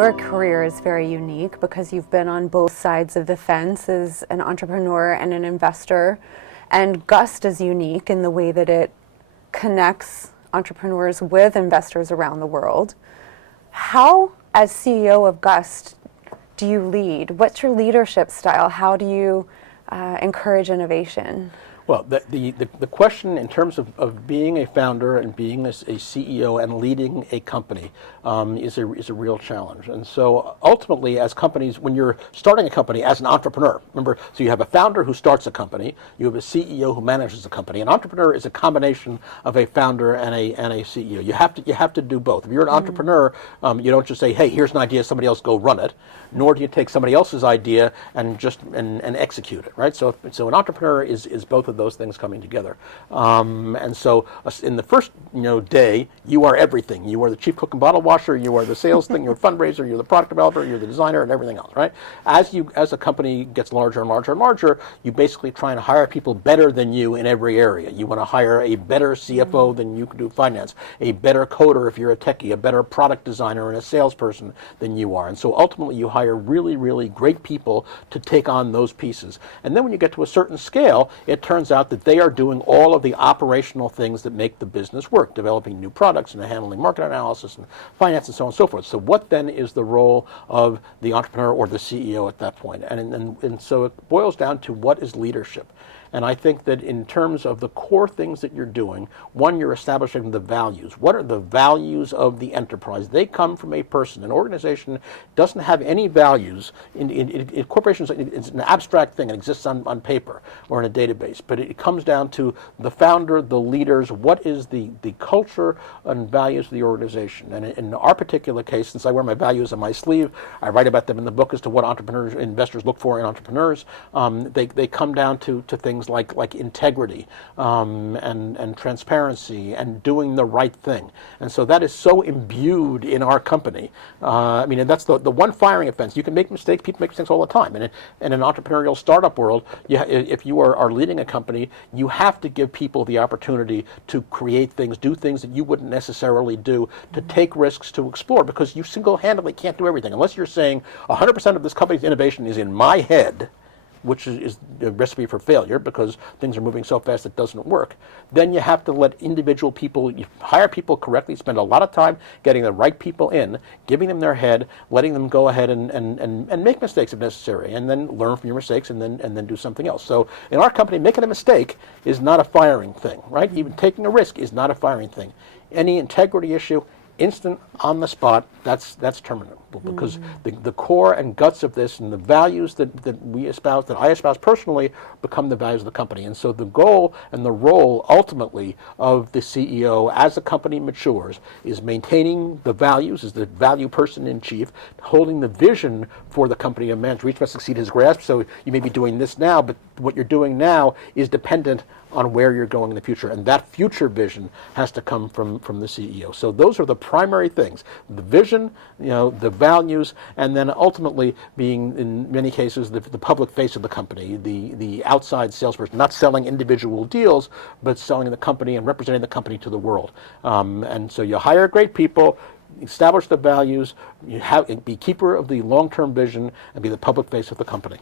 Your career is very unique because you've been on both sides of the fence as an entrepreneur and an investor. And Gust is unique in the way that it connects entrepreneurs with investors around the world. How, as CEO of Gust, do you lead? What's your leadership style? How do you encourage innovation? Well, the question in terms of being a founder and being a CEO and leading a company is a real challenge. And so ultimately, as companies, when you're starting a company as an entrepreneur, remember, so you have a founder who starts a company, you have a CEO who manages a company. An entrepreneur is a combination of a founder and a CEO. You have to do both. If you're an entrepreneur, you don't just say, hey, here's an idea, somebody else go run it, nor do you take somebody else's idea and just execute it, right? So an entrepreneur is both of those things coming together. And so in the first day, you are everything. You are the chief cook and bottle washer, you are the sales thing, you're a fundraiser, you're the product developer, you're the designer, and everything else, right? As a company gets larger and larger and larger, you basically try and hire people better than you in every area. You want to hire a better CFO than you can do finance, a better coder if you're a techie, a better product designer and a salesperson than you are. And so ultimately you hire really, really great people to take on those pieces. And then when you get to a certain scale, it turns out that they are doing all of the operational things that make the business work, developing new products and handling market analysis and finance and so on and so forth. So what then is the role of the entrepreneur or the CEO at that point? And so it boils down to what is leadership. And I think that in terms of the core things that you're doing, one, you're establishing the values. What are the values of the enterprise? They come from a person. An organization doesn't have any values. In corporations, it's an abstract thing. It exists on paper or in a database. But it comes down to the founder, the leaders, what is the culture and values of the organization. And in our particular case, since I wear my values on my sleeve, I write about them in the book as to what entrepreneurs, investors look for in entrepreneurs. They come down to things like integrity and transparency and doing the right thing. And so that is so imbued in our company. And that's the one firing offense. You can make mistakes. People make mistakes all the time. And in an entrepreneurial startup world, if you are leading a company, you have to give people the opportunity to create things, do things that you wouldn't necessarily do, to take risks, to explore, because you single-handedly can't do everything. Unless you're saying 100% of this company's innovation is in my head, which is a recipe for failure because things are moving so fast it doesn't work, then you have to let individual people, you hire people correctly, spend a lot of time getting the right people in, giving them their head, letting them go ahead and make mistakes if necessary, and then learn from your mistakes and then do something else. So in our company, making a mistake is not a firing thing, right? Even taking a risk is not a firing thing. Any integrity issue, instant, on the spot, that's terminable, because the core and guts of this and the values that we espouse, that I espouse personally, become the values of the company. And so the goal and the role ultimately of the CEO as the company matures is maintaining the values, as the value person in chief, holding the vision for the company. A man's reach must exceed his grasp. So you may be doing this now, but what you're doing now is dependent on where you're going in the future, and that future vision has to come from the CEO. So those are the primary things: the vision, the values, and then ultimately being, in many cases, the public face of the company, the outside salesperson, not selling individual deals, but selling the company and representing the company to the world. And so you hire great people, establish the values, be keeper of the long-term vision, and be the public face of the company.